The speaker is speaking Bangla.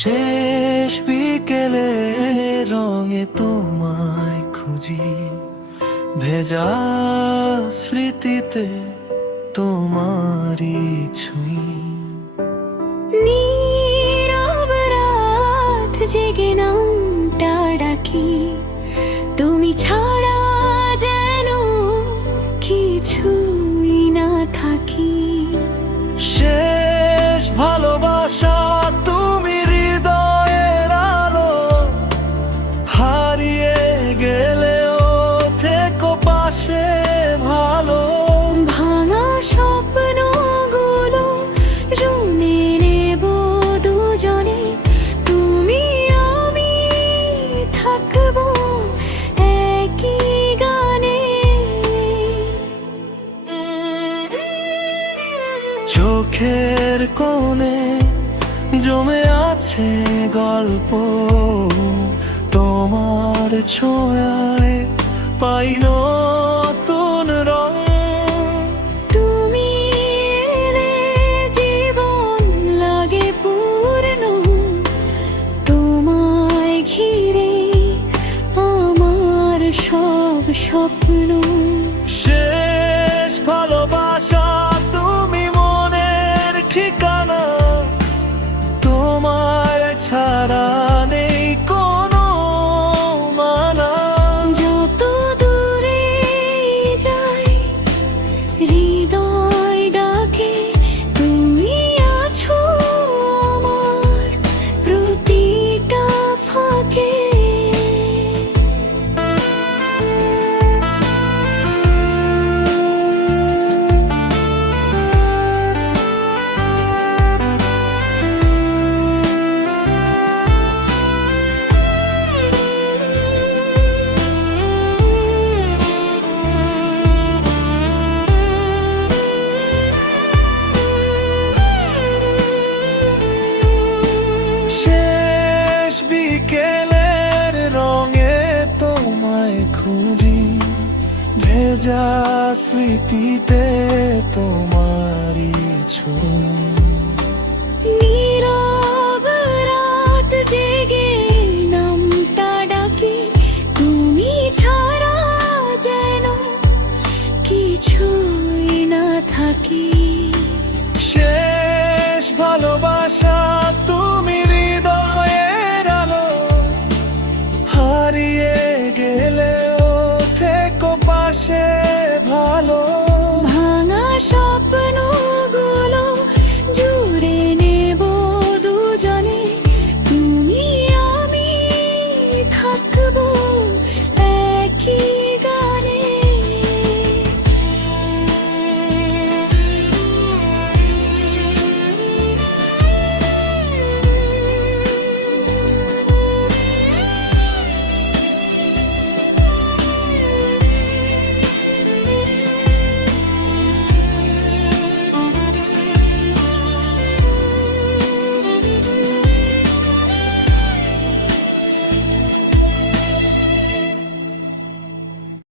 শেষ বিকেলে রঙে তোমায় খুঁজি, ভেজা স্মৃতিতে তোমারই ছুঁই। নীরব রাত জেগে নামটা ডাকি, তুমি ছাড়া যেন কিছুই না থাকি। শেষ ভালোবাসা তুমি হৃদয়ের আলো, হারিয়ে গেলেও থেকো পাশে ভালো। ভাঙা স্বপ্নগুলো রুমে নেব দুজনে, তুমি আমি থাকবো একই গানে। চোখের কোণে জমে আছে গল্প, তোমার ছোঁয়ায় পাই নতুন রং। তুমি এলে জীবন লাগে পূর্ণ, তোমায় ঘিরে আমার সব স্বপ্ন। শেষ ভালোবাসা তুমি মনের ঠিকানা, তোমায় ছাড়া নেই কোনো মানা। যত দূরে যাই হৃদয় ডাকে, তুমি আছো আমার প্রতিটা ফাঁকে। শেষ বিকেলের রঙে তোমায় খুঁজি, ভেজা স্মৃতিতে তোমারই ছবি।